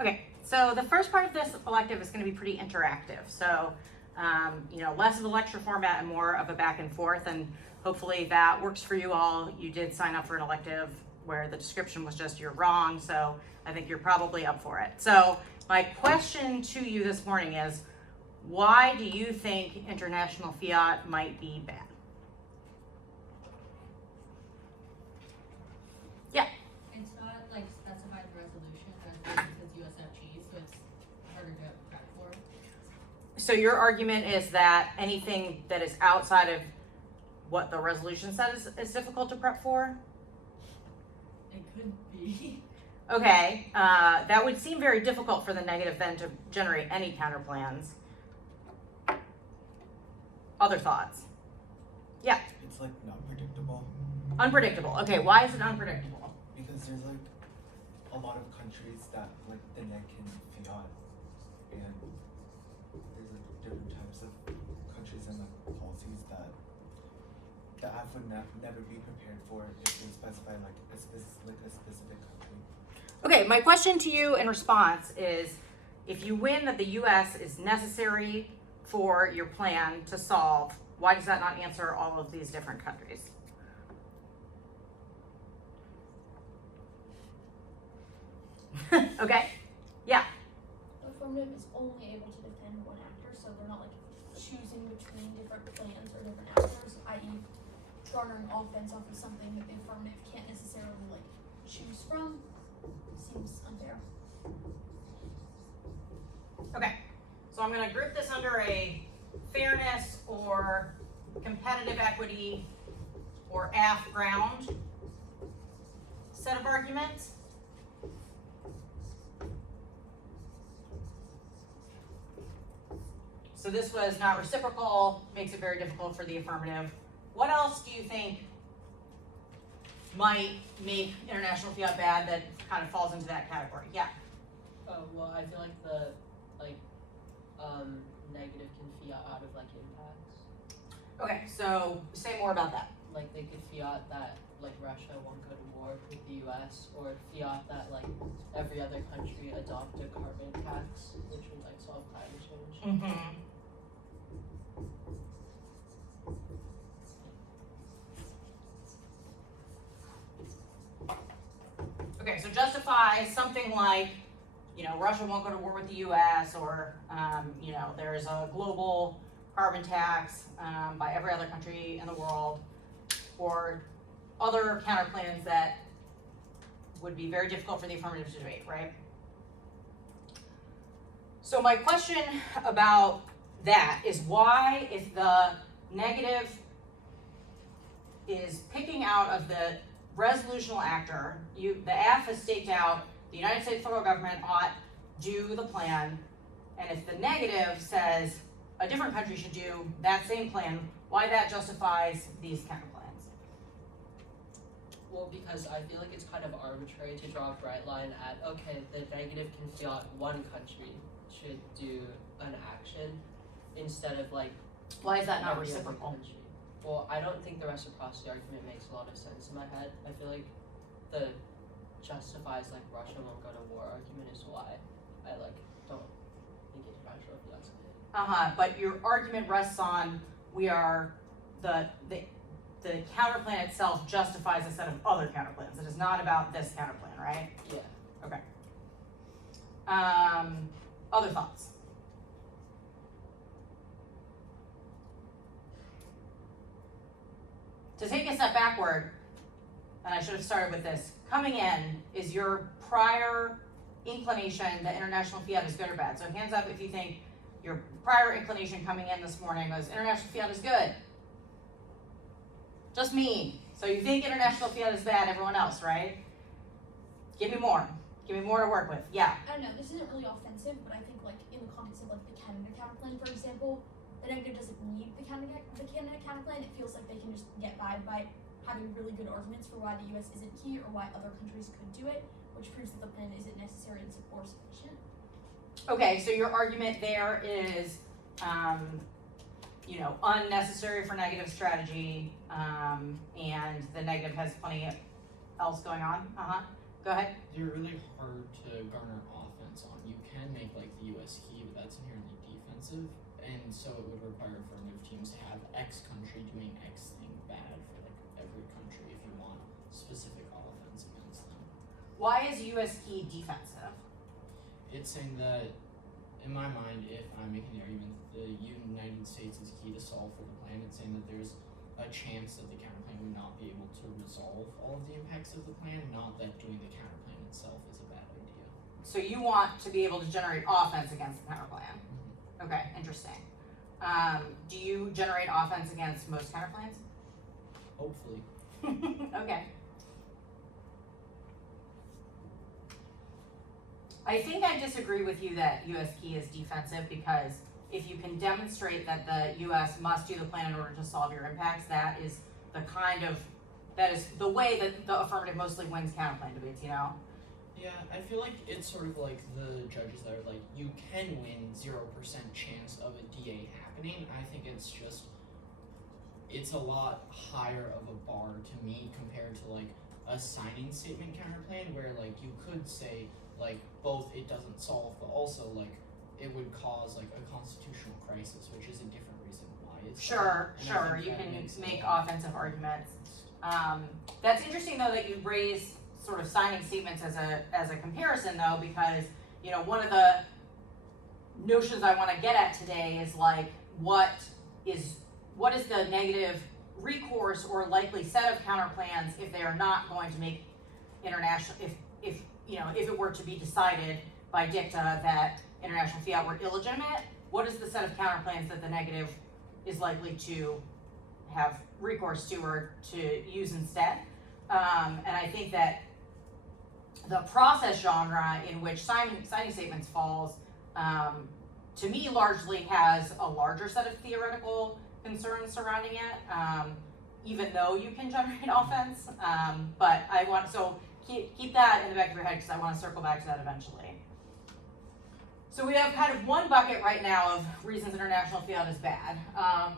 Okay, so the first part of this elective is going to be pretty interactive. So, less of a lecture format and more of a back and forth, and hopefully that works for you all. You did sign up for an elective where the description was just you're wrong, so I think you're probably up for it. So my question to you this morning is, why do you think international fiat might be bad? Yeah. It's not like specified resolution as says USFG, so it's harder to prep for. So your argument is that anything that is outside of what the resolution says is difficult to prep for? It could be. Okay, that would seem very difficult for the negative then to generate any counter plans. Other thoughts? Yeah. It's like not predictable. Unpredictable. Okay, why is it unpredictable? Because there's like a lot of countries that like the net can fiat, and there's like different types of countries and like policies that the app would never be prepared for if they specify like a specific country. Okay, my question to you in response is, if you win that the US is necessary for your plan to solve, why does that not answer all of these different countries? Okay, yeah. Affirmative is only able to defend one actor, so they're not like choosing between different plans or different actors, i.e. garnering offense off of something that the affirmative can't necessarily like choose from. Seems unfair. Okay, so I'm going to group this under a fairness or competitive equity or AF ground set of arguments. So this was not reciprocal, makes it very difficult for the affirmative. What else do you think might make international fiat bad that kind of falls into that category? Yeah. Well, I feel like the negative can fiat out of like impacts. Okay, so say more about that. Like they could fiat that like Russia won't go to war with the US, or fiat that like every other country adopt a carbon tax, which would like solve climate change. Mm-hmm. Okay, so justify something like, Russia won't go to war with the US, or, there's a global carbon tax by every other country in the world, or other counterplans that would be very difficult for the affirmative to debate, right? So my question about that is why, if the negative is picking out of the resolutional actor, the F has staked out the United States federal government ought do the plan, and if the negative says a different country should do that same plan, why that justifies these counterplans? Well, because I feel like it's kind of arbitrary to draw a bright line at, okay, the negative can fiat one country should do an action, instead of like, Why is that not every other reciprocal? country. Well, I don't think the reciprocity argument makes a lot of sense in my head. I feel like the justifies like Russia won't go to war argument is why I like don't think international fiat's good. But your argument rests on the counterplan itself justifies a set of other counterplans. It is not about this counterplan, right? Yeah. Okay. Other thoughts? To take a step backward, and I should have started with this, coming in, is your prior inclination that international fiat is good or bad? So hands up if you think your prior inclination coming in this morning was international fiat is good. Just me. So you think international fiat is bad, everyone else, right? Give me more. Give me more to work with. Yeah. I don't know, this isn't really offensive, but I think like in the context of like the Canada counterplan, for example, the negative doesn't need the Canada counterplan. It feels like they can just get by having really good arguments for why the US isn't key or why other countries could do it, which proves that the plan isn't necessary or sufficient. Okay, so your argument there is, unnecessary for negative strategy, and the negative has plenty else going on. Go ahead. They're really hard to garner offense on. You can make like the US key, but that's inherently defensive, and so it would require affirmative teams to have X country doing X thing bad for like every country if you want specific offense against them. Why is US key defensive? It's saying that, in my mind, if I'm making the argument that the United States is key to solve for the plan, it's saying that there's a chance that the counterplan would not be able to resolve all of the impacts of the plan, not that doing the counterplan itself is a bad idea. So you want to be able to generate offense against the counterplan. Okay, interesting. Do you generate offense against most counterplans? Hopefully. Okay. I think I disagree with you that US key is defensive, because if you can demonstrate that the US must do the plan in order to solve your impacts, that is the way that the affirmative mostly wins counterplan debates, you know? Yeah, I feel like it's sort of like the judges that are like, you can win 0% chance of a DA happening. I think it's a lot higher of a bar to me compared to like a signing statement counterplan, where like you could say like both it doesn't solve, but also like it would cause like a constitutional crisis, which is a different reason why it's Sure, and I think you that can makes make it- offensive arguments. That's interesting though that you raise sort of signing statements as a comparison though, because you know one of the notions I want to get at today is like what is the negative recourse or likely set of counterplans if they are not going to make international, if it were to be decided by dicta that international fiat were illegitimate, what is the set of counterplans that the negative is likely to have recourse to or to use instead? And I think that the process genre in which signing statements falls, to me, largely has a larger set of theoretical concerns surrounding it, even though you can generate offense. But I want, so keep that in the back of your head, because I want to circle back to that eventually. So we have kind of one bucket right now of reasons international fiat is bad.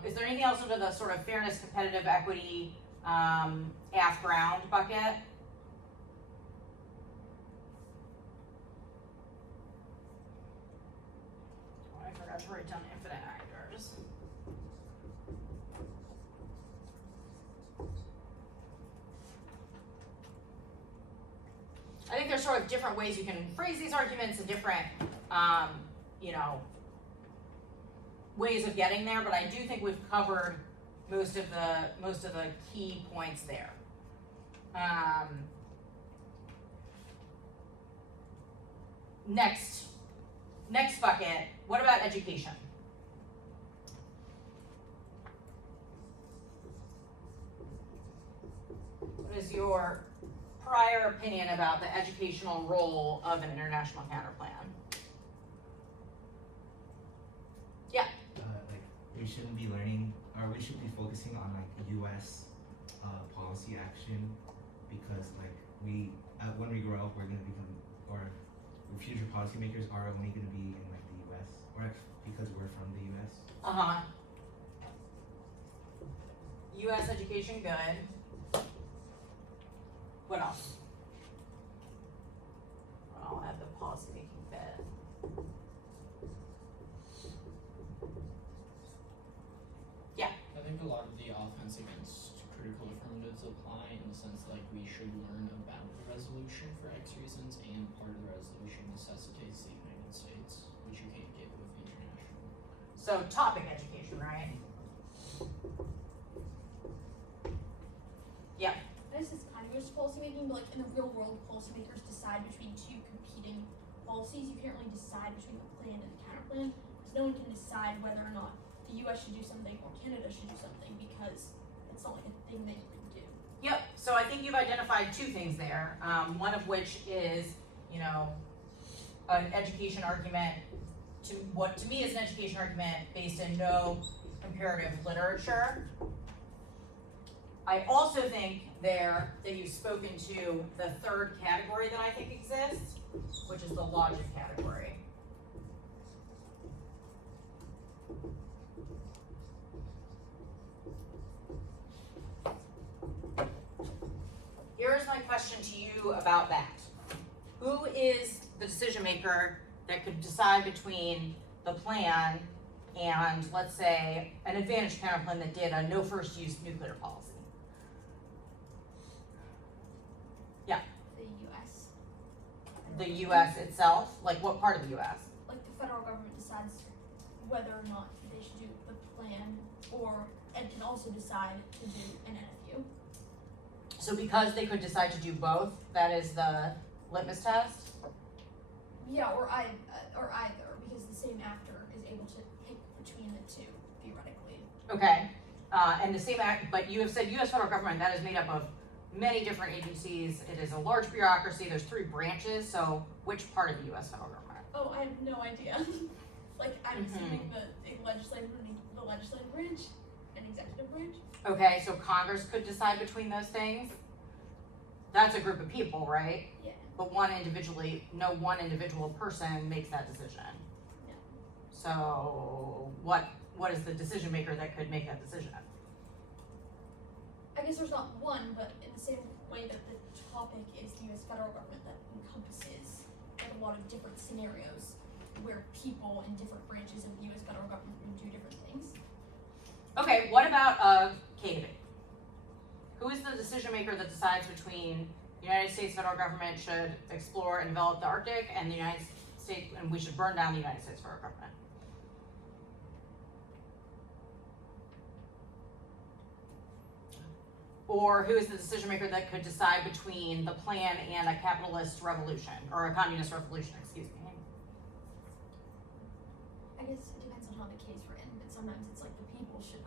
Is there anything else under the sort of fairness, competitive equity, AF ground bucket? Oh, I forgot to write down infinite actors. I think there's sort of different ways you can phrase these arguments and different, ways of getting there, but I do think we've covered most of the key points there. Next bucket, what about education? What is your prior opinion about the educational role of an international counterplan? Yeah. Like we shouldn't be learning, or we should be focusing on like U.S. Policy action, because like when we grow up, we're gonna become, or future policymakers are only gonna be in like the U.S. or because we're from the U.S. U.S. education, good. What else? I'll add the policy making bit. Yeah. I think a lot of the offense against critical affirmatives apply in the sense like we should learn about the resolution for X reasons, and part of the resolution necessitates the United States, which you can't get with the international. So topic education, right? Yeah. This is kind of just policymaking, but like in the real world, policymakers decide between two competing policies. You can't really decide between the plan and the counterplan, because no one can decide whether or not the U.S. should do something or Canada should do something, because it's not like a thing that you can do. Yep. So I think you've identified two things there. One of which is, an education argument what to me is an education argument based in no comparative literature. I also think that you've spoken to the third category that I think exists, which is the logic category. Here's my question to you about that. who is the decision maker that could decide between the plan and, let's say, an advantage counterplan that did a no first use nuclear policy? The US. The US itself? Like what part of the US? Like the federal government decides whether or not they should do the plan, and can also decide to do an NFU. So because they could decide to do both, that is the litmus test? Yeah, or either, because the same actor is able to pick between the two, theoretically. Okay, and the same act, but you have said US federal government, that is made up of many different agencies. It is a large bureaucracy. There's 3 branches, so which part of the US federal government? Oh, I have no idea. Like, I'm assuming the legislative branch and executive branch. Okay, so Congress could decide between those things? That's a group of people, right? Yeah. But no one individual person makes that decision. No. So what is the decision maker that could make that decision? I guess there's not one, but in the same way that the topic is the U.S. federal government, that encompasses like a lot of different scenarios where people in different branches of the U.S. federal government can do different things. Okay, what about K to B? Who is the decision maker that decides between the United States federal government should explore and develop the Arctic and the United States, and we should burn down the United States federal government? Or who is the decision maker that could decide between the plan and a capitalist revolution, or a communist revolution, excuse me? I guess it depends on how the case is written, but sometimes it's like the people should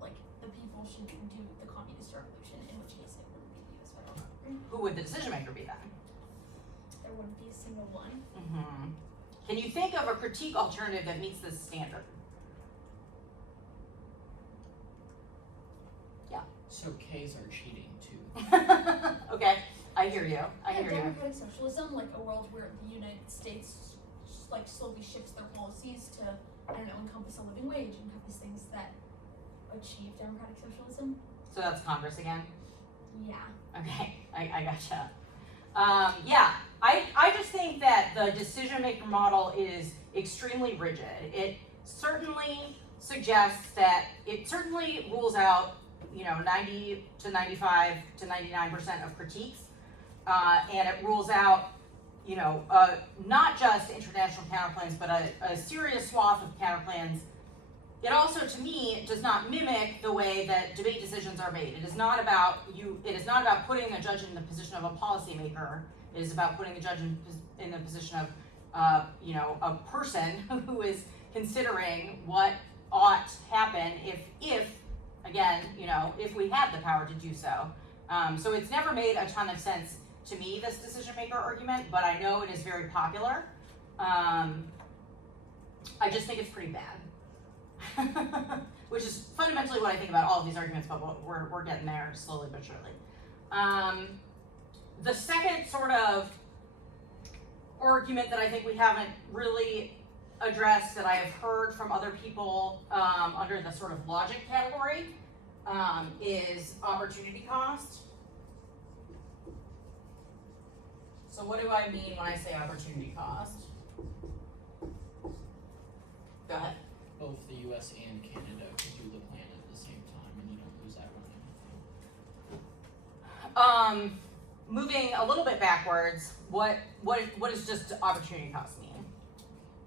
like the people should do the communist revolution, in which case it wouldn't be the U.S. federal government. Who would the decision maker be then? There wouldn't be a single one. Mm-hmm. Can you think of a critique alternative that meets this standard? So K's are cheating too. Okay, I hear you. I Yeah, hear you. democratic socialism, like a world where the United States like slowly shifts their policies to, I don't know, encompass a living wage, encompass things that achieve democratic socialism. So that's Congress again? Yeah. Okay, I gotcha. Yeah, I just think that the decision maker model is extremely rigid. It certainly suggests that, it certainly rules out 90 to 95 to 99% of critiques, and it rules out, not just international counterplans, but a serious swath of counterplans. It also, to me, does not mimic the way that debate decisions are made. It is not about putting a judge in the position of a policymaker. It is about putting the judge in the position of, a person who is considering what ought happen if again, if we had the power to do so. So it's never made a ton of sense to me, this decision maker argument, but I know it is very popular. I just think it's pretty bad. Which is fundamentally what I think about all of these arguments, but we're getting there slowly but surely. The second sort of argument that I think we haven't really addressed, that I have heard from other people under the sort of logic category, is opportunity cost. So what do I mean when I say opportunity cost? Go ahead. Both the US and Canada could do the plan at the same time and you don't lose out on anything. Moving a little bit backwards, what does just opportunity cost mean?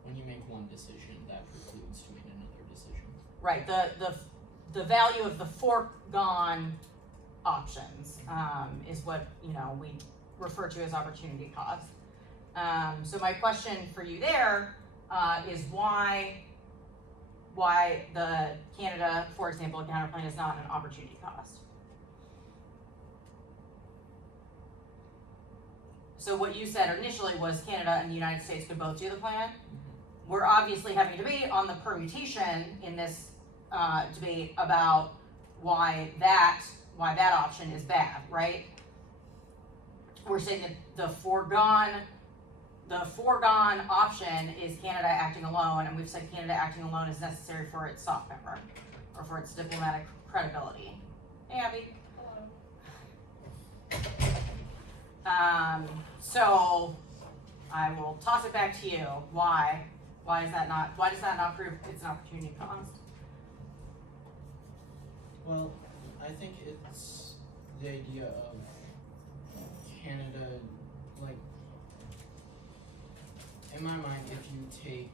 When you make one decision, that precludes doing another decision. Right, the value of the foregone options is what we refer to as opportunity cost. So my question for you there is why the Canada, for example, counterplan is not an opportunity cost. So what you said initially was Canada and the United States could both do the plan. We're obviously having a debate on the permutation in this debate about why that option is bad, right? We're saying that the foregone option is Canada acting alone, and we've said Canada acting alone is necessary for its soft power or for its diplomatic credibility. Hey, Abby. So I will toss it back to you. Why? Why does that not prove it's an opportunity cost? Well, I think it's the idea of Canada, like, in my mind, if you take,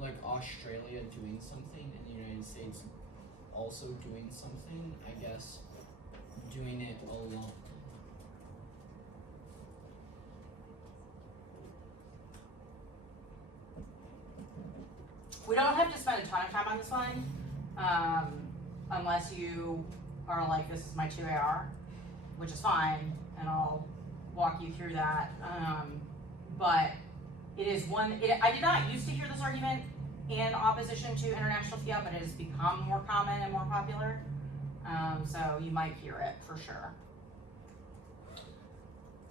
like Australia doing something and the United States also doing something, I guess doing it alone. We don't have to spend a ton of time on this one, unless you are like, this is my 2AR, which is fine, and I'll walk you through that. But it is I did not used to hear this argument in opposition to international fiat, but it has become more common and more popular. So you might hear it for sure.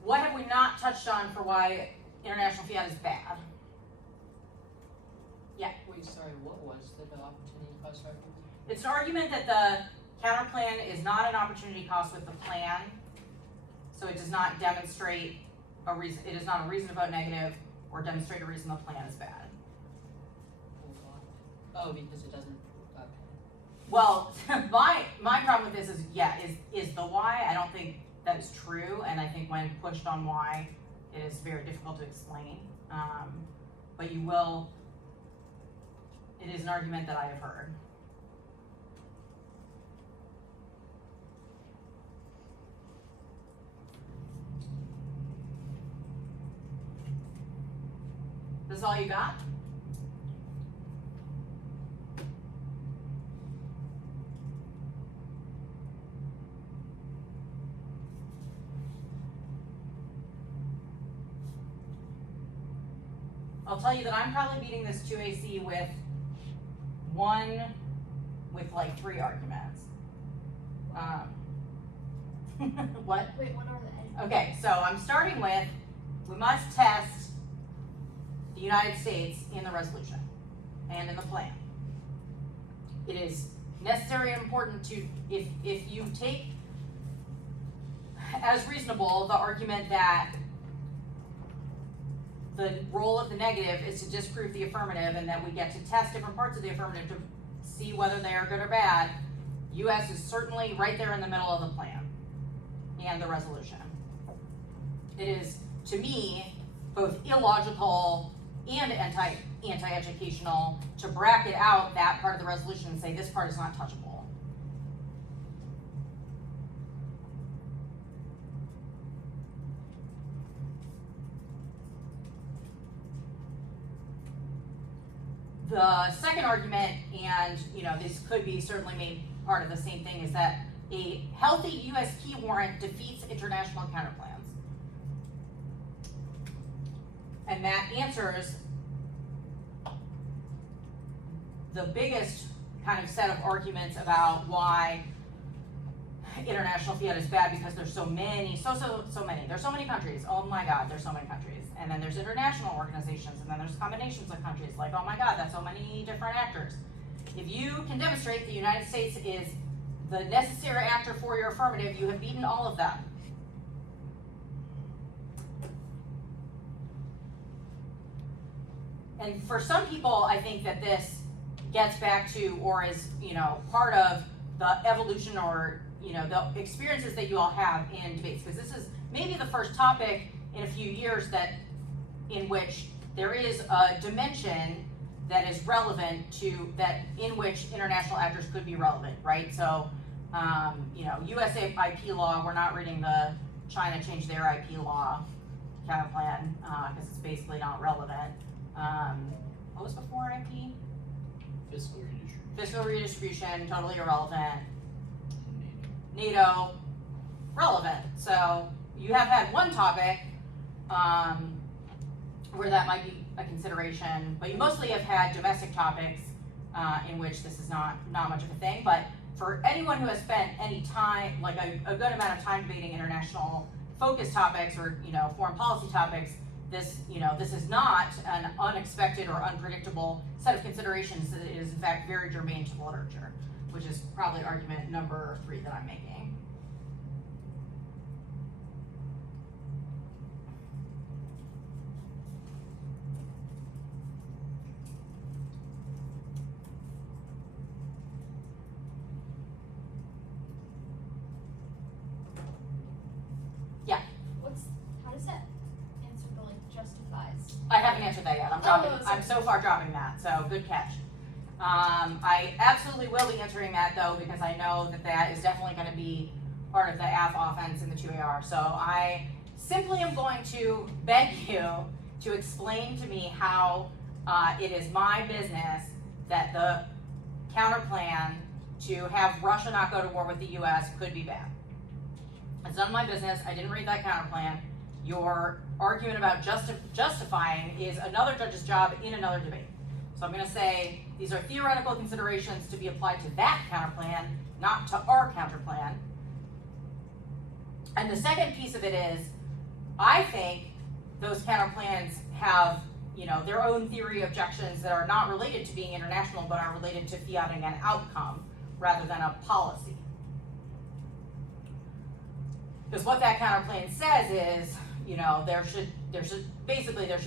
What have we not touched on for why international fiat is bad? Yeah. Wait, sorry, what was the opportunity cost argument? It's an argument that the counter plan is not an opportunity cost with the plan, so it does not demonstrate a reason. It is not a reason to vote negative or demonstrate a reason the plan is bad. Oh, because it doesn't. Okay. Well, my problem with this is the why. I don't think that is true, and I think when pushed on why, it is very difficult to explain. But you will. It is an argument that I have heard. This is all you got? I'll tell you that I'm probably beating this 2AC with like 3 arguments. What? Wait, what are they? Okay, so I'm starting with, we must test the United States in the resolution and in the plan. It is necessary and important to, if you take as reasonable the argument that the role of the negative is to disprove the affirmative and that we get to test different parts of the affirmative to see whether they are good or bad, US is certainly right there in the middle of the plan and the resolution. It is, to me, both illogical and anti-educational to bracket out that part of the resolution and say this part is not touchable. The second argument, and this could be certainly made part of the same thing, is that a healthy US key warrant defeats international counterplans. And that answers the biggest kind of set of arguments about why international fiat is bad, because there's so many. There's so many countries. Oh my God, there's so many countries. And then there's international organizations, and then there's combinations of countries. Like, oh my God, that's so many different actors. If you can demonstrate the United States is the necessary actor for your affirmative, you have beaten all of them. And for some people, I think that this gets back to, or is, part of the evolution or, the experiences that you all have in debates. Because this is maybe the first topic in a few years in which there is a dimension that is relevant in which international actors could be relevant, right? So, USA IP law, we're not reading the China change their IP law counterplan, because it's basically not relevant. What was before IP? Fiscal redistribution. Fiscal redistribution, totally irrelevant. NATO, relevant. So you have had one topic where that might be a consideration, but you mostly have had domestic topics in which this is not much of a thing. But for anyone who has spent any time, like a good amount of time debating international focus topics or foreign policy topics, this is not an unexpected or unpredictable set of considerations. It is in fact very germane to the literature, which is probably argument number 3 that I'm making. answered that yet. Oh, I'm so far dropping that, so good catch. I absolutely will be answering that though, because I know that is definitely gonna be part of the AF offense in the 2AR. So I simply am going to beg you to explain to me how it is my business that the counter plan to have Russia not go to war with the US could be bad. It's none of my business. I didn't read that counter plan. Your argument about justifying is another judge's job in another debate. So I'm going to say these are theoretical considerations to be applied to that counter plan, not to our counter plan. And the second piece of it is, I think those counter plans have, you know, their own theory objections that are not related to being international, but are related to fiating an outcome rather than a policy. Because what that counter plan says is, you know, there should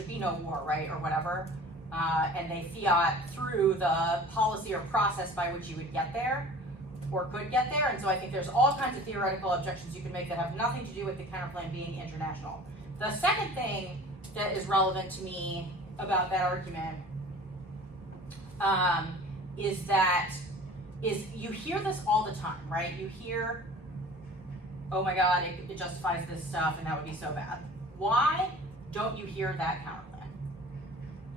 be no war, right, or whatever, and they fiat through the policy or process by which you would get there, or could get there. And so I think there's all kinds of theoretical objections you can make that have nothing to do with the counter plan being international. The second thing that is relevant to me about that argument is you hear this all the time, right? You hear, oh my God, it justifies this stuff and that would be so bad. Why don't you hear that counter plan?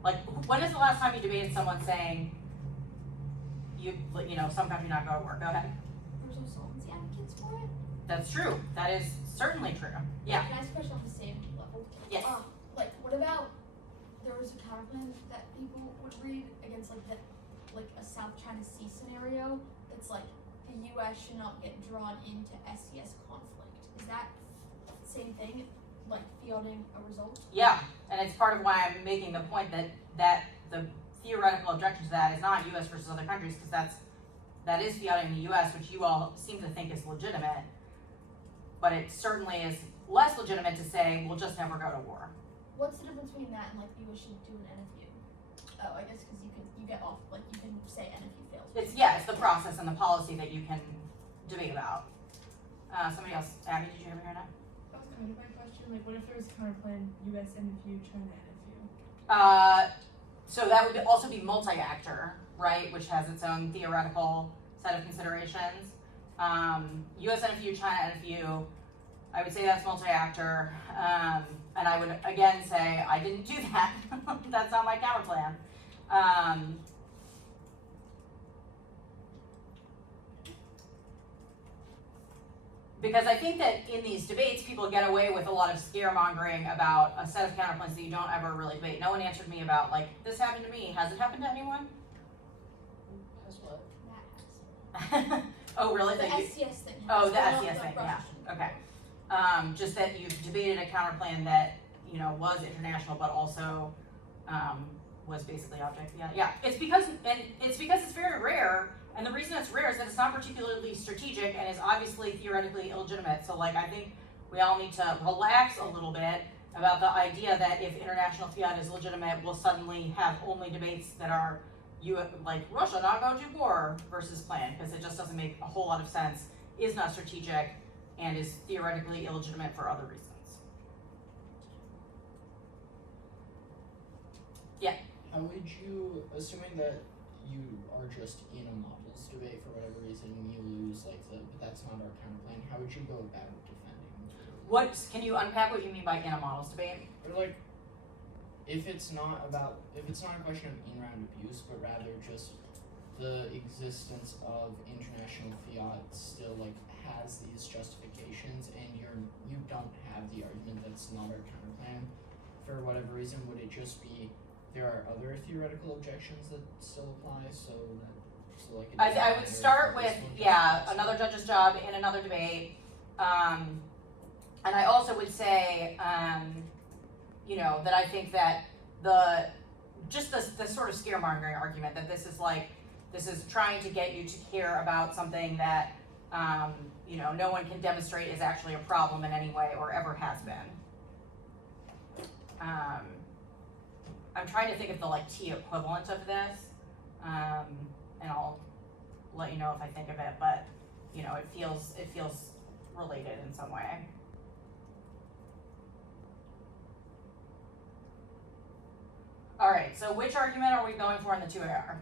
Like, when is the last time you debated someone saying, you know, some country not go to war? Go ahead. There's no solvency advocates for it. That's true. That is certainly true. Yeah. Can I ask a question on the same level? Yes. Like, what about there was a counterplan that people would read against like a South China Sea scenario that's like the U.S. should not get drawn into SCS conflict. Is that same thing, like fiating a result? Yeah, and it's part of why I'm making the point that the theoretical objection to that is not U.S. versus other countries, because that is fiating the U.S., which you all seem to think is legitimate, but it certainly is less legitimate to say we'll just never go to war. What's the difference between that and like the U.S. should do an NFU? Oh, I guess because you get off, like you can say NFU fails. It's the process and the policy that you can debate about. Somebody else, Abby, did you hear me right now? That was kind of my question. Like, what if there was counterplan US NFU, China NFU? So that would also be multi-actor, right, which has its own theoretical set of considerations. US NFU, China NFU, I would say that's multi-actor, and I would again say I didn't do that. That's not my counter plan. Because I think that in these debates, people get away with a lot of scaremongering about a set of counterplans that you don't ever really debate. No one answered me about, like, this happened to me. Has it happened to anyone? That's what? That has. Oh, really? The That you- SCS thing. Oh, the has. SCS thing, yeah. Russian. Okay. Just that you've debated a counterplan that, you know, was international, but also was basically object. Yeah. It's because it's very rare. And the reason it's rare is that it's not particularly strategic and is obviously theoretically illegitimate. So, like, I think we all need to relax a little bit about the idea that if international fiat is legitimate, we'll suddenly have only debates that are like Russia not go to war versus plan, because it just doesn't make a whole lot of sense, is not strategic, and is theoretically illegitimate for other reasons. Yeah. How would you, assuming that you are just in a models debate for whatever reason, you lose, like, but that's not our counterplan, how would you go about defending? Can you unpack what you mean by in a models debate? Or, like, if it's not a question of in-round abuse, but rather just the existence of international fiat still, like, has these justifications, and you don't have the argument that's not our counterplan, for whatever reason, would it just be there are other theoretical objections that still apply, I would start with, another judge's job in another debate. And I also would say, that I think that the sort of scaremongering argument that this is trying to get you to care about something that, no one can demonstrate is actually a problem in any way or ever has been. I'm trying to think of the T equivalent of this, and I'll let you know if I think of it, but it feels related in some way. Alright, so which argument are we going for in the 2AR?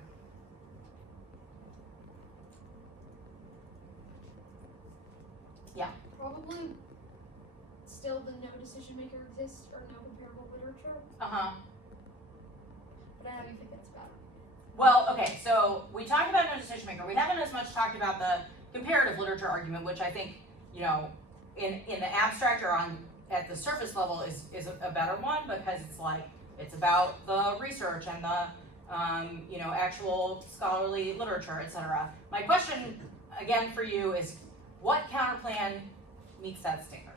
Probably still the no decision maker exists or no comparable literature, Uh-huh. but I know you think that's bad. Well, okay, so we talked about no decision maker. We haven't as much talked about the comparative literature argument, which I think, you know, in the abstract or at the surface level is a better one because it's like, it's about the research and the, you know, actual scholarly literature, etc. My question, again, for you is, what counterplan meets that standard?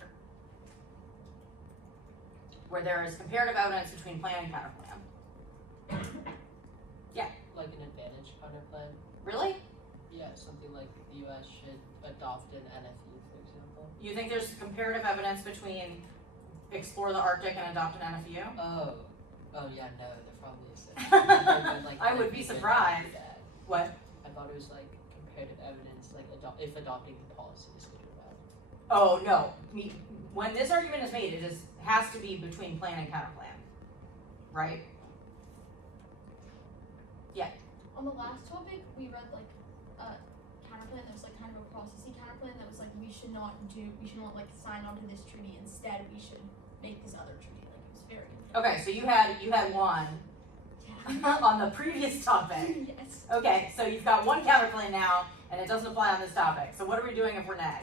Where there is comparative evidence between plan and counterplan. Like an advantage counterplan. Really? Yeah, something like the US should adopt an NFE, for example. You think there's comparative evidence between explore the Arctic and adopt an NFU? Oh yeah, no, there probably isn't. Like, I would be surprised. that. What? I thought it was like comparative evidence, like if adopting the policy is good or bad. Oh no. When this argument is made, it has to be between plan and counterplan, right? On the last topic, we read like a counterplan that was like kind of a processy counterplan that was like we should not like sign on to this treaty. Instead, we should make this other treaty. Like it was very confusing. Okay, so you had one Yeah. on the previous topic. Yes. Okay, so you've got one counterplan now, and it doesn't apply on this topic. So what are we doing if we're neg?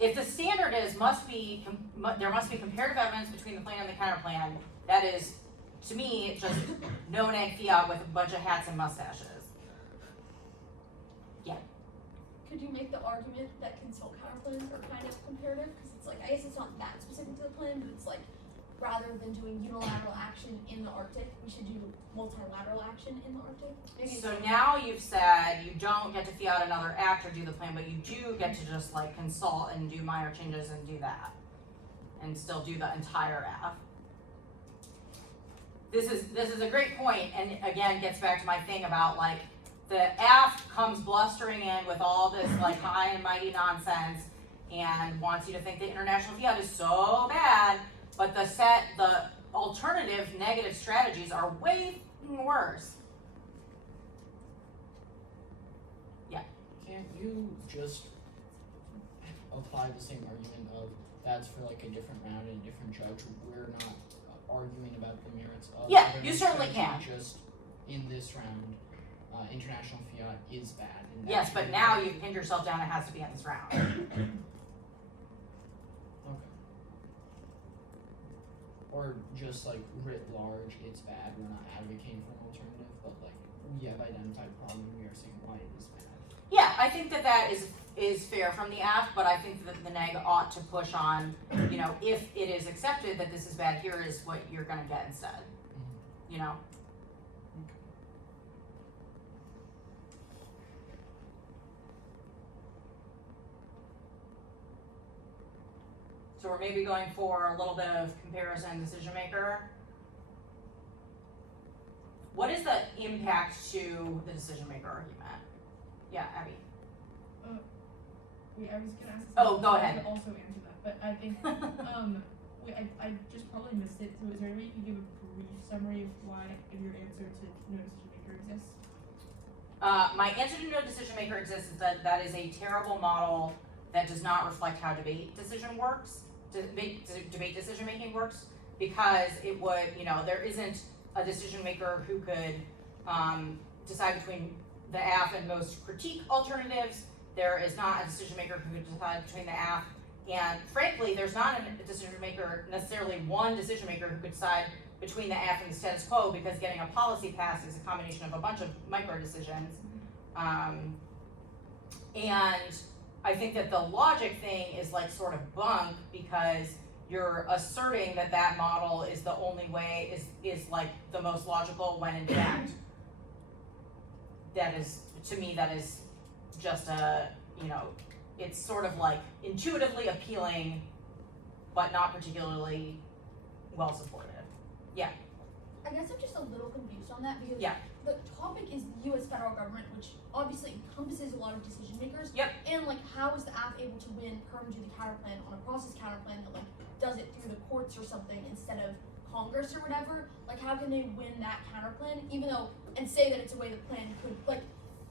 If the standard is there must be comparative evidence between the plan and the counterplan, that is, to me, just no neg fiat with a bunch of hats and mustaches. Could you make the argument that consult counterplans are kind of comparative? Because it's like, I guess it's not that specific to the plan, but it's like, rather than doing unilateral action in the Arctic, we should do multilateral action in the Arctic. Maybe So now you've said you don't get to fiat another act or do the plan, but you do get to just like consult and do minor changes and do that. And still do the entire F. This is a great point, and again gets back to my thing about like the aft comes blustering in with all this like high and mighty nonsense and wants you to think the international fiat is so bad, but the alternative negative strategies are way worse. Can't you just apply the same argument of that's for like a different round and a different judge? We're not arguing about the merits of Yeah, the you certainly strategy, can. Just in this round, international fiat is bad. And Yes, that's but really now bad. you pinned yourself down, it has to be in this round. Okay. Or just like writ large, it's bad. We're not advocating for an alternative, but like we have identified a problem. We are saying why it is bad. Yeah, I think that is fair from the aft, but I think that the neg ought to push on, you know, if it is accepted that this is bad, here is what you're gonna get instead. You know? So we're maybe going for a little bit of comparison decision maker. What is the impact to the decision maker argument? Yeah, Abby. Wait, I was gonna ask this. Oh, go ahead. I could also answer that, but I think, wait, I just probably missed it, so is there any way you can give a brief summary of why, of your answer to no decision maker exists? My answer to no decision maker exists is that is a terrible model that does not reflect how debate decision works. Debate decision making works, because it would, you know, there isn't a decision maker who could decide between the AF and most critique alternatives. There is not a decision maker who could decide between the AF, and frankly, there's not a decision maker, necessarily one decision maker who could decide between the AF and the status quo, because getting a policy passed is a combination of a bunch of micro decisions. And I think that the logic thing is like sort of bunk, because you're asserting that that model is the only way, is like the most logical, when in fact, that is, to me, that is just a, you know, it's sort of like intuitively appealing, but not particularly well supported. I guess I'm just a little confused on that because Yeah. the topic is the U.S. federal government, which obviously encompasses a lot of decision makers. Yep. And like, how is the app able to win per do the counterplan on a process counterplan that like does it through the courts or something instead of Congress or whatever? Like, how can they win that counterplan even though and say that it's a way the plan could like?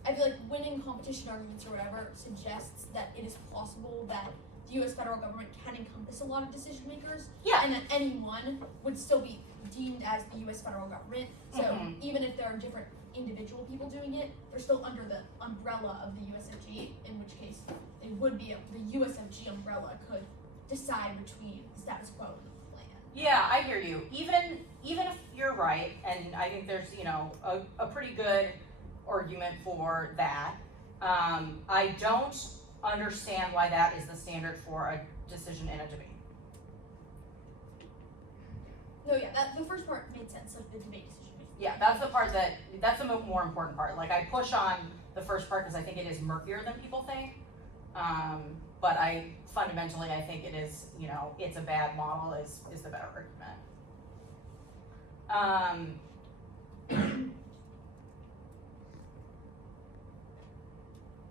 I feel like winning competition arguments or whatever suggests that it is possible that the U.S. federal government can encompass a lot of decision makers. Yeah. And that anyone would still be deemed as the U.S. federal government. So Mhm. even if there are different individual people doing it, they're still under the umbrella of the USFG, in which case it would be the USFG umbrella could decide between the status quo and the plan. Yeah, I hear you. Even if you're right, and I think there's a pretty good argument for that. I don't understand why that is the standard for a decision in a debate. No, yeah, that the first part made sense, like the debate decision making. Yeah, that's the part that's the more important part. Like, I push on the first part because I think it is murkier than people think. But I fundamentally think it is, it's a bad model is the better argument.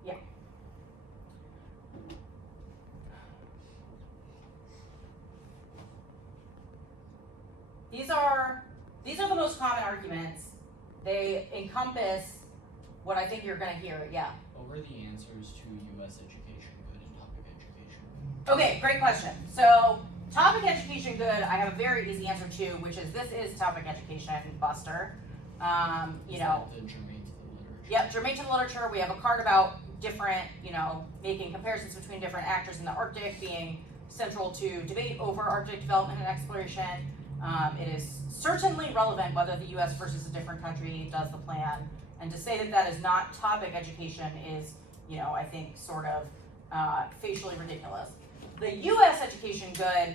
Yeah. These are the most common arguments. They encompass what I think you're gonna hear. Yeah. What were the answers to U.S. education good and topic education? Okay, great question. So, topic education good, I have a very easy answer to, which is this is topic education buster. Is that the germane to the literature? Yep, germane to the literature. We have a card about different, making comparisons between different actors in the Arctic being central to debate over Arctic development and exploration. It is certainly relevant whether the U.S. versus a different country does the plan. And to say that that is not topic education is, I think sort of facially ridiculous. The U.S. education good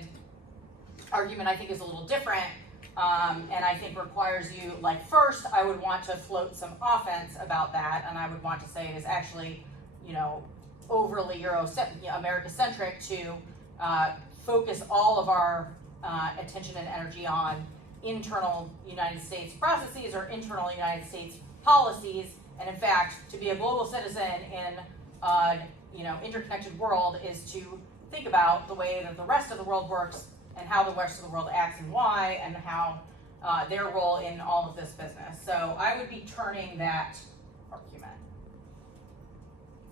argument I think is a little different. And I think requires you, first I would want to float some offense about that, and I would want to say it is actually, overly America-centric to focus all of our attention and energy on internal United States processes or internal United States policies, and in fact, to be a global citizen in an interconnected world is to think about the way that the rest of the world works and how the rest of the world acts and why, and how their role in all of this business. So I would be turning that argument.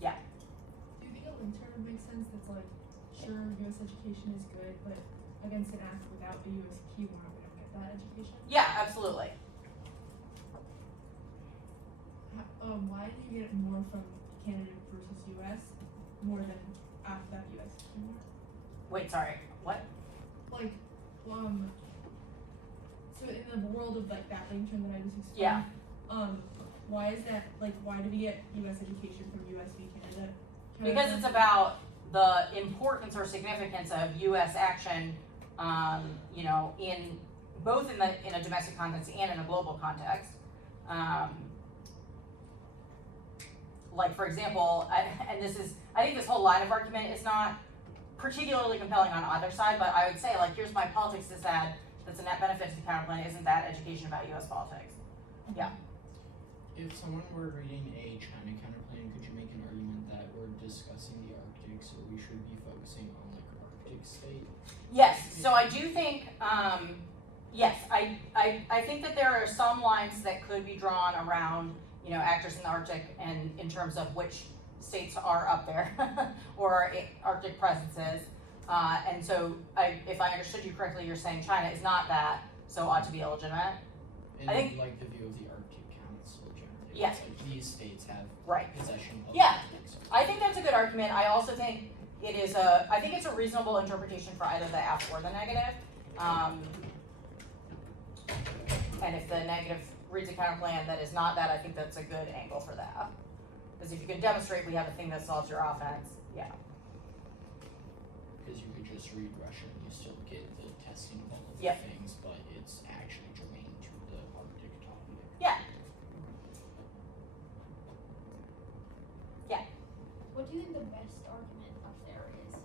Yeah. Do you think a link term makes sense that's like, sure, U.S. education is good, but against an act without the U.S. keyword, we don't get that education? Yeah, absolutely. Why do you get more from Canada versus U.S. more than after that U.S. keyword? Wait, sorry, what? Like, so in the world of like that link term that I just explained, Yeah. Why is that, like, why do we get U.S. education from U.S. v. Canada? Because it's about the importance or significance of U.S. action, in both in a domestic context and in a global context. Like, for example, I think this whole line of argument is not particularly compelling on either side, but I would say, here's my politics that's a net benefit to the counterplan. Isn't that education about U.S. politics? Yeah. If someone were reading a China counterplan, could you make an argument that we're discussing the Arctic, so we should be focusing on Arctic state? Yes. So I do think, yes, I think that there are some lines that could be drawn around, actors in the Arctic and in terms of which states are up there or Arctic presences. And so if I understood you correctly, you're saying China is not that, so ought to be illegitimate. And I think- the view of the Arctic Council generally. Yes. These states have Right. possession of Yeah. Arctic, so. I think that's a good argument. I also think it's a reasonable interpretation for either the F or the negative. And if the negative reads a counterplan that is not that, I think that's a good angle for that. Because if you can demonstrate we have a thing that solves your offense, yeah. Because you could just read Russian, you still get the testing of all of the Yep. things, but it's actually germane to the Arctic topic. Yeah. Yeah. What do you think the best argument up there is?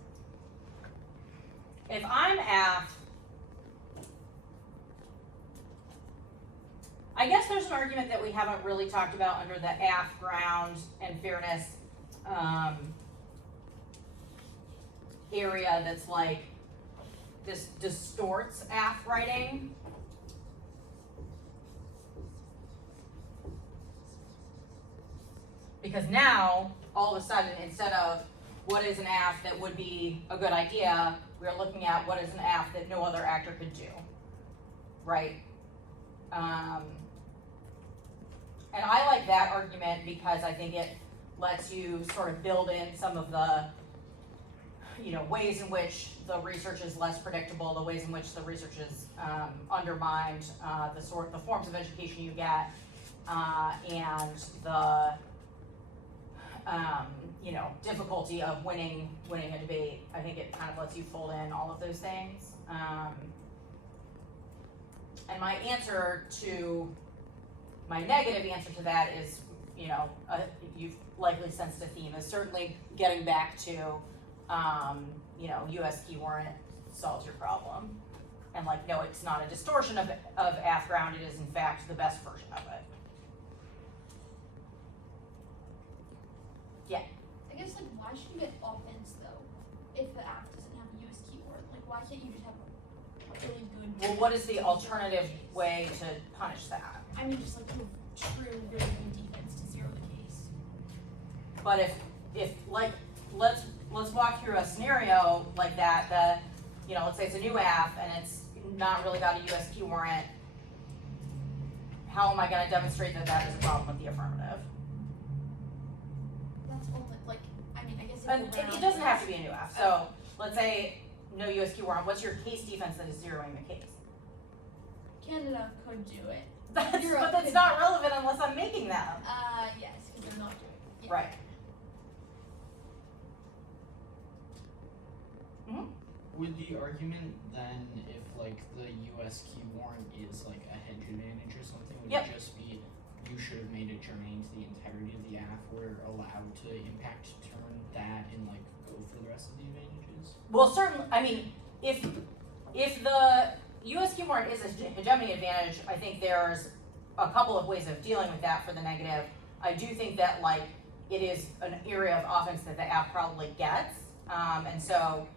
If I'm asked, I guess there's an argument that we haven't really talked about under the AF ground and fairness area that's like, this distorts AF writing. Because now, all of a sudden, instead of what is an AF that would be a good idea, we're looking at what is an AF that no other actor could do, right? And I like that argument because I think it lets you sort of build in some of the, ways in which the research is less predictable, the ways in which the research is undermined, the forms of education you get, and the difficulty of winning a debate. I think it kind of lets you fold in all of those things. And my negative answer to that is, you've likely sensed a theme, is certainly getting back to, US key warrant solves your problem. And no, it's not a distortion of AF ground, it is in fact the best version of it. Yeah. I guess why should you get offense though if the app doesn't have a US keyword? Why can't you just have a really good? Well, what is the alternative way to punish that? I mean, just do a true really good defense to zero the case. But if let's walk through a scenario like that, let's say it's a new app and it's not really got a US key warrant. How am I going to demonstrate that that is a problem with the affirmative? That's only I guess And it doesn't have to be a new app. So let's say no US key warrant. What's your case defense that is zeroing the case? Canada could do it. But Europe that's could- not relevant unless I'm making them. Yes, because they're not doing it. Yeah. Right. Would the argument then, if the US key warrant is a hedge advantage or something, would Yep. it just be you should have made it germane to the entirety of the app, we're allowed to impact turn that and go for the rest of the advantages? Well, certainly. I mean, if the US key warrant is a hegemony advantage, I think there's a couple of ways of dealing with that for the negative. I do think that it is an area of offense that the app probably gets, and so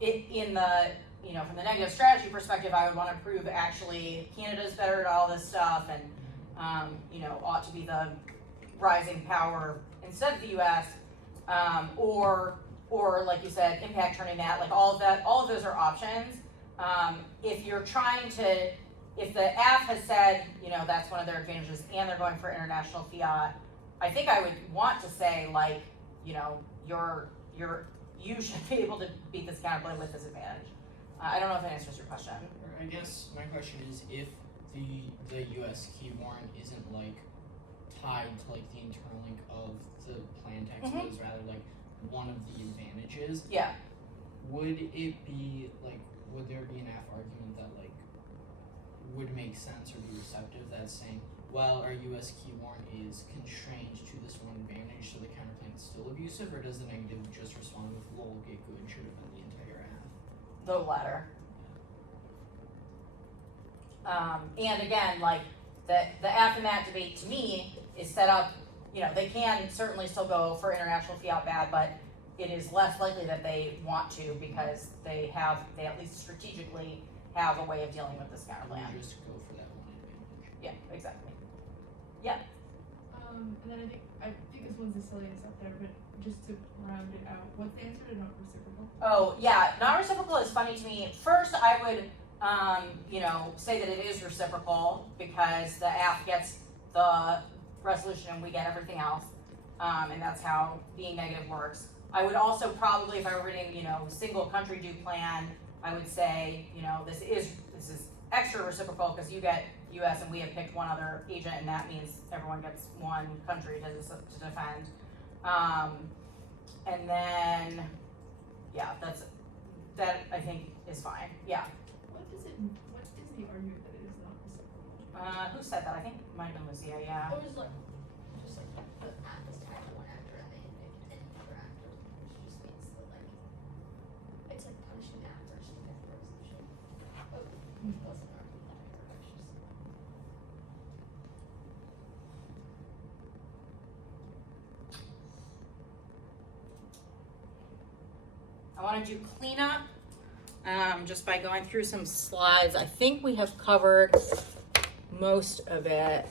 in the from the negative strategy perspective, I would want to prove actually Canada's better at all this stuff and ought to be the rising power instead of the US, or like you said, impact turning that, all of those are options. If you're trying to, if the app has said, that's one of their advantages and they're going for international fiat, I think I would want to say you should be able to beat this counterplay with this advantage. I don't know if that answers your question. Or I guess my question is, if the US key warrant isn't tied to the internal link of the plain text, but is rather one of the advantages, Yeah. would it be would there be an F argument that would make sense or be receptive that's saying, well, our US key warrant is constrained to this one advantage, so the counterclaim is still abusive, or does the negative just respond with lol, get good, should have been the entire app? The latter. And again, the app in that debate to me is set up, they can certainly still go for international fiat bad, but it is less likely that they want to because they at least strategically have a way of dealing with this counterplan. You just go for that one advantage. Yeah, exactly. And then I think this one's the silliest out there, but just to round it out, what's the answer to not reciprocal? Oh, yeah, non-reciprocal is funny to me. First, I would, say that it is reciprocal because the app gets the resolution and we get everything else. And that's how being negative works. I would also probably, if I were reading, single country do plan, I would say, this is extra reciprocal because you get US and we have picked one other agent and that means everyone gets one country to defend. And then, yeah, that I think is fine, yeah. What is the argument that it is not reciprocal? Who said that? I think it might have been Lucia, yeah. Or just the app is tied to one actor and they pick any other actor, which just means that it's punishing the app versus the resolution. Oh, wasn't arguing that. I want to do cleanup just by going through some slides. I think we have covered most of it.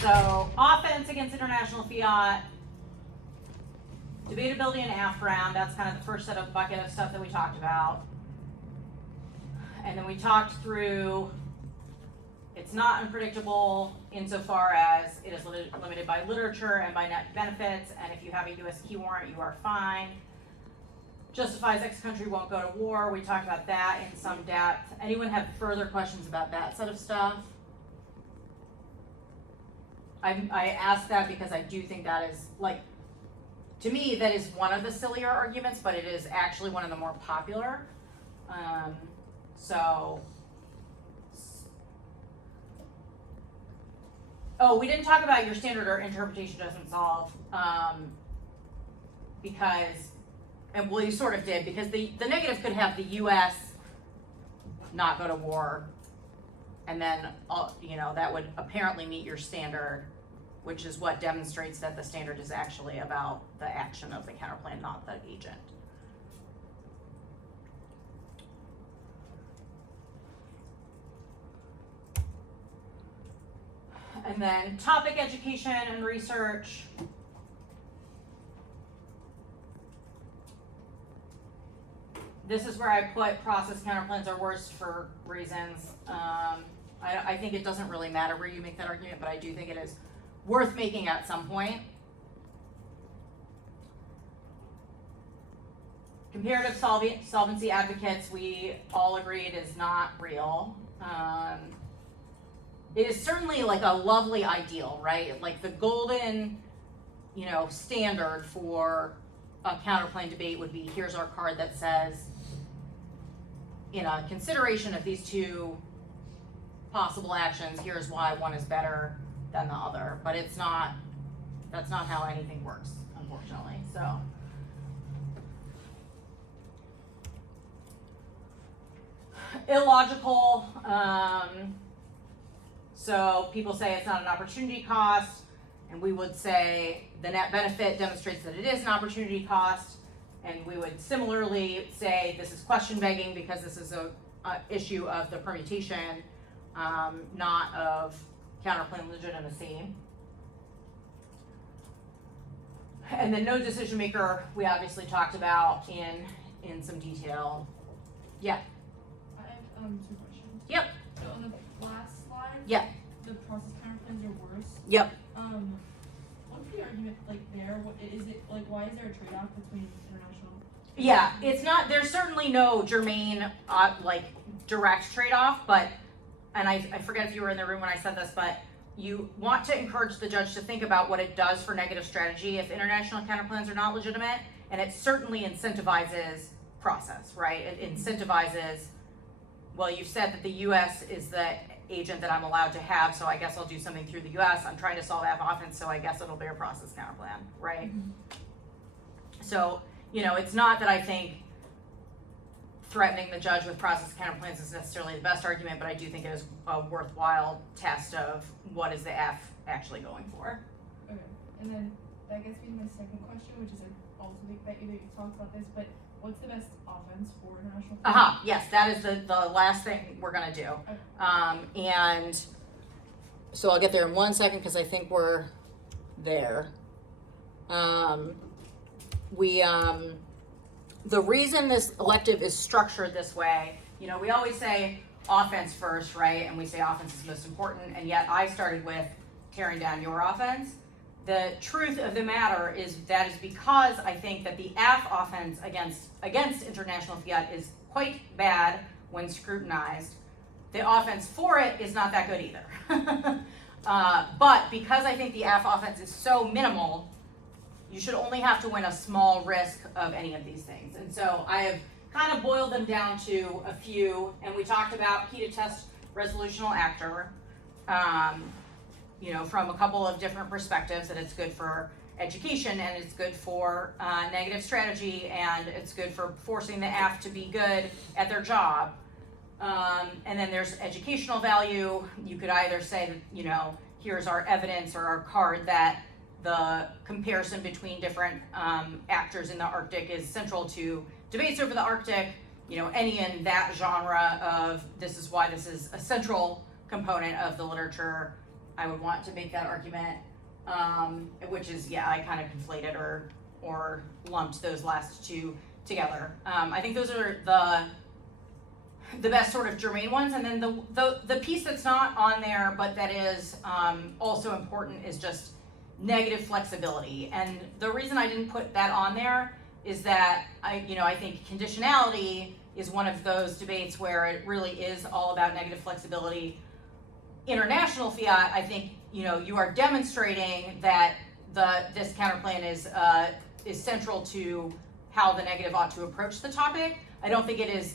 So, offense against international fiat, debatability and AF round, that's kind of the first set of bucket of stuff that we talked about. And then we talked through, it's not unpredictable insofar as it is limited by literature and by net benefits, and if you have a US key warrant, you are fine. Justifies X country won't go to war, we talked about that in some depth. Anyone have further questions about that set of stuff? I ask that because I do think that is, like, to me, that is one of the sillier arguments, but it is actually one of the more popular. Oh, we didn't talk about your standard or interpretation doesn't solve, because, and well, you sort of did, because the negative could have the US not go to war, and then, you know, that would apparently meet your standard, which is what demonstrates that the standard is actually about the action of the counterplan, not the agent. And then topic education and research. This is where I put process counterplans are worse for reasons. I think it doesn't really matter where you make that argument, but I do think it is worth making at some point. Comparative solvency advocates, we all agreed is not real. It is certainly like a lovely ideal, right? Like the golden, you know, standard for a counterplane debate would be, here's our card that says, in a consideration of these two possible actions, here's why one is better than the other. But it's not, that's not how anything works, unfortunately, so. Illogical, so people say it's not an opportunity cost, and we would say the net benefit demonstrates that it is an opportunity cost, and we would similarly say this is question begging because this is a issue of the permutation, not of counterplane legitimacy. And then no decision maker, we obviously talked about in some detail. Yeah. I have 2 questions. Yep. So on the last slide, Yep. the process counterplanes are worse. Yep. What's the argument like there? What is it like? Why is there a trade-off between international? Yeah, it's not. There's certainly no germane like direct trade-off, but and I forget if you were in the room when I said this, but you want to encourage the judge to think about what it does for negative strategy if international counterplans are not legitimate, and it certainly incentivizes process, right? It incentivizes, well, you said that the US is the agent that I'm allowed to have, so I guess I'll do something through the US. I'm trying to solve F offense, so I guess it'll be a process counterplan, right? Mm-hmm. So, you know, it's not that I think threatening the judge with process counterplans is necessarily the best argument, but I do think it is a worthwhile test of what is the F actually going for. Okay, and then that gets me to my second question, which is also that you talked about this, but what's the best offense for international? Yes, that is the last thing we're gonna do. Okay. And so I'll get there in 1 second because I think we're there. The reason this elective is structured this way, you know, we always say offense first, right? And we say offense is most important, and yet I started with tearing down your offense. The truth of the matter is that is because I think that the F offense against international fiat is quite bad when scrutinized. The offense for it is not that good either. But because I think the F offense is so minimal, you should only have to win a small risk of any of these things. And so I have kind of boiled them down to a few, and we talked about heated test resolutional actor, you know, from a couple of different perspectives, that it's good for education and it's good for negative strategy and it's good for forcing the AF to be good at their job. And then there's educational value. You could either say that, you know, here's our evidence or our card that the comparison between different actors in the Arctic is central to debates over the Arctic, you know, any in that genre of this is why this is a central component of the literature. I would want to make that argument, which is, yeah, I kind of conflated or lumped those last two together. I think those are the best sort of germane ones. And then the piece that's not on there, but that is also important, is just negative flexibility. And the reason I didn't put that on there is that I think conditionality is one of those debates where it really is all about negative flexibility. International fiat, I think, you know, you are demonstrating that this counterplan is central to how the negative ought to approach the topic. I don't think it is,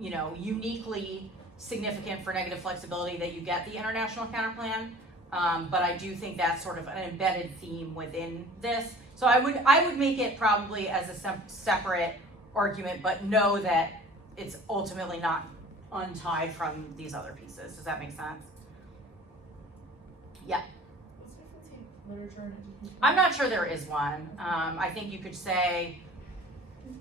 you know, uniquely significant for negative flexibility that you get the international counterplan, but I do think that's sort of an embedded theme within this. So I would make it probably as a separate argument, but know that it's ultimately not untied from these other pieces. Does that make sense? Yeah. What's the difference between literature and education? I'm not sure there is one. I think you could say,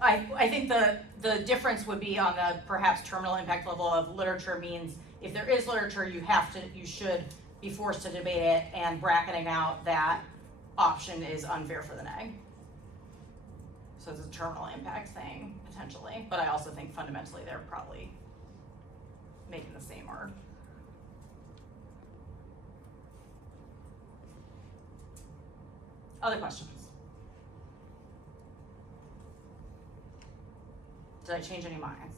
I think the difference would be on the perhaps terminal impact level of literature means if there is literature, you should be forced to debate it, and bracketing out that option is unfair for the neg. So it's a terminal impact thing, potentially. But I also think fundamentally they're probably making the same or. Other questions? Did I change any minds?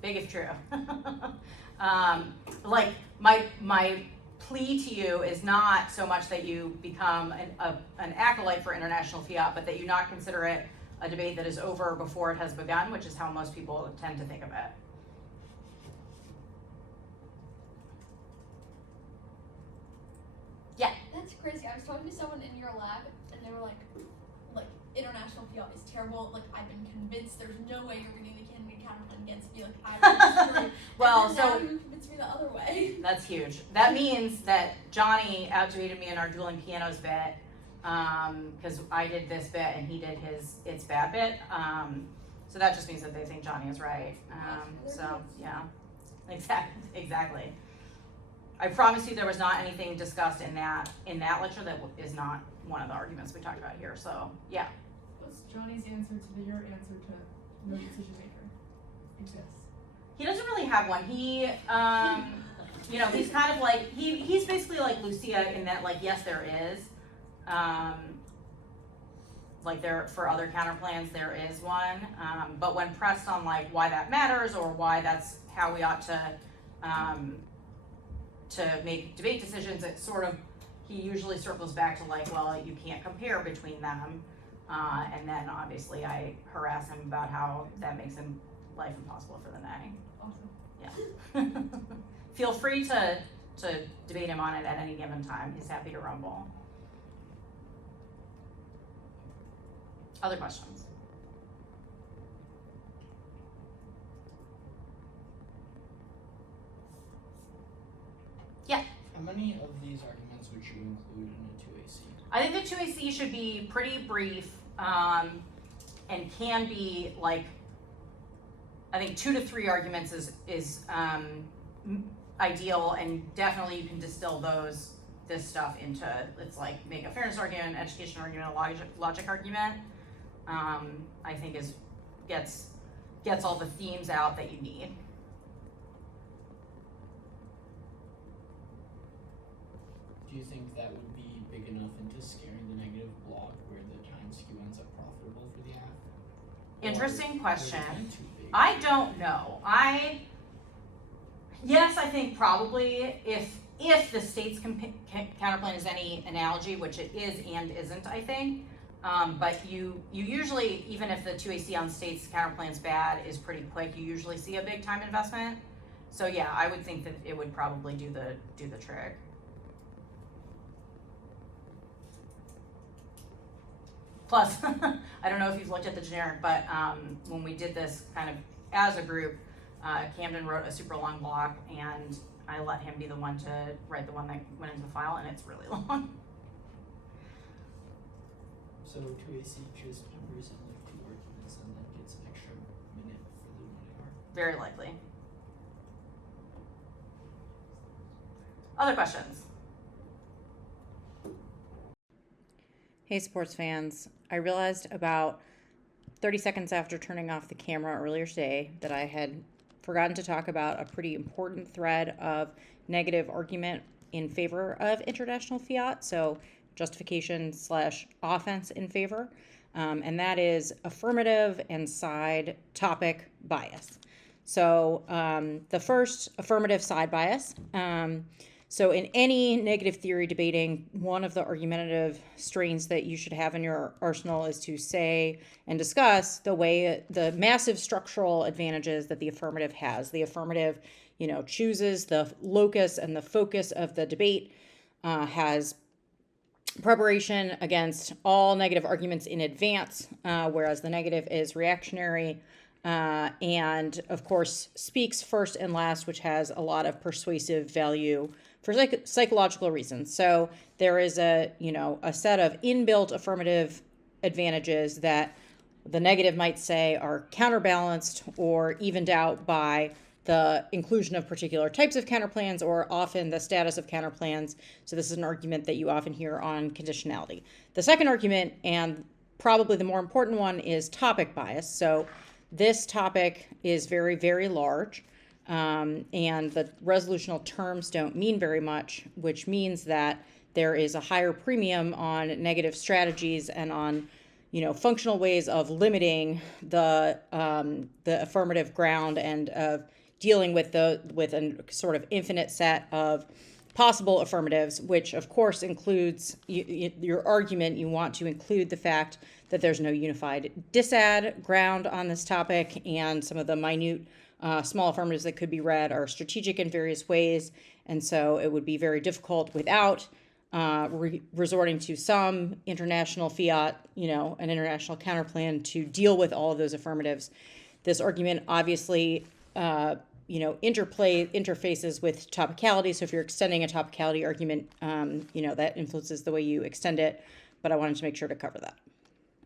Big if true. Like my plea to you is not so much that you become an acolyte for international fiat, but that you not consider it a debate that is over before it has begun, which is how most people tend to think of it. Yeah. That's crazy. I was talking to someone in your lab, and they were like international fiat is terrible. Like, I've been convinced there's no way you're reading the Kennedy counterplan against me. Like, I disagree. Well, and so now you convinced me the other way. That's huge. That means that Johnny outdebated me in our dueling pianos bit, because I did this bit and he did his it's bad bit. So that just means that they think Johnny is right. So yeah, exactly. I promise you there was not anything discussed in that lecture that is not one of the arguments we talked about here. So yeah. What's Johnny's answer to your answer to no decision maker exists? He doesn't really have one. He, you know, he's kind of like, he's basically like Lucia in that, like, yes, there is. Like there, for other counterplans, there is one. But when pressed on like why that matters or why that's how we ought to make debate decisions, it's sort of, he usually circles back to like, well, you can't compare between them. And then obviously I harass him about how that makes him life impossible for the neg. Awesome. Yeah. Feel free to debate him on it at any given time. He's happy to rumble. Other questions? Yeah. How many of these arguments would you include in a 2AC? I think the 2AC should be pretty brief, and can be like, I think 2 to 3 arguments is ideal, and definitely you can distill this stuff into, it's like make a fairness argument, education argument, a logic argument. I think gets all the themes out that you need. Do you think that would be big enough into scaring the negative block where the time skew ends up profitable for the app? Interesting Or question. is it kind of too big? I don't know. Yes, I think probably if the state's counterplan is any analogy, which it is and isn't, I think. But you usually, even if the 2AC on state's counterplan's bad, is pretty quick, you usually see a big time investment. So yeah, I would think that it would probably do the trick. Plus, I don't know if you've looked at the generic, but when we did this kind of as a group, Camden wrote a super long block, and I let him be the one to write the one that went into the file, and it's really long. So 2AC just numbers and like 2 arguments and then gets an extra minute for the 1 hour. Very likely. Other questions? Hey sports fans, I realized about 30 seconds after turning off the camera earlier today that I had forgotten to talk about a pretty important thread of negative argument in favor of international fiat, so justification / offense in favor, and that is affirmative and side topic bias. So the first, affirmative side bias. So in any negative theory debating, one of the argumentative strains that you should have in your arsenal is to say and discuss the massive structural advantages that the affirmative has. The affirmative, chooses the locus and the focus of the debate, has preparation against all negative arguments in advance, whereas the negative is reactionary, and of course speaks first and last, which has a lot of persuasive value for psychological reasons. So there is a set of inbuilt affirmative advantages that the negative might say are counterbalanced or evened out by the inclusion of particular types of counterplans or often the status of counterplans. So this is an argument that you often hear on conditionality. The second argument, and probably the more important one, is topic bias. So this topic is very, very large. And the resolutional terms don't mean very much, which means that there is a higher premium on negative strategies and on, functional ways of limiting the affirmative ground and of dealing with a sort of infinite set of possible affirmatives, which of course includes your argument. You want to include the fact that there's no unified disad ground on this topic, and some of the minute small affirmatives that could be read are strategic in various ways, and so it would be very difficult without resorting to some international fiat, an international counterplan to deal with all of those affirmatives. This argument obviously, interfaces with topicality. So if you're extending a topicality argument, that influences the way you extend it. But I wanted to make sure to cover that.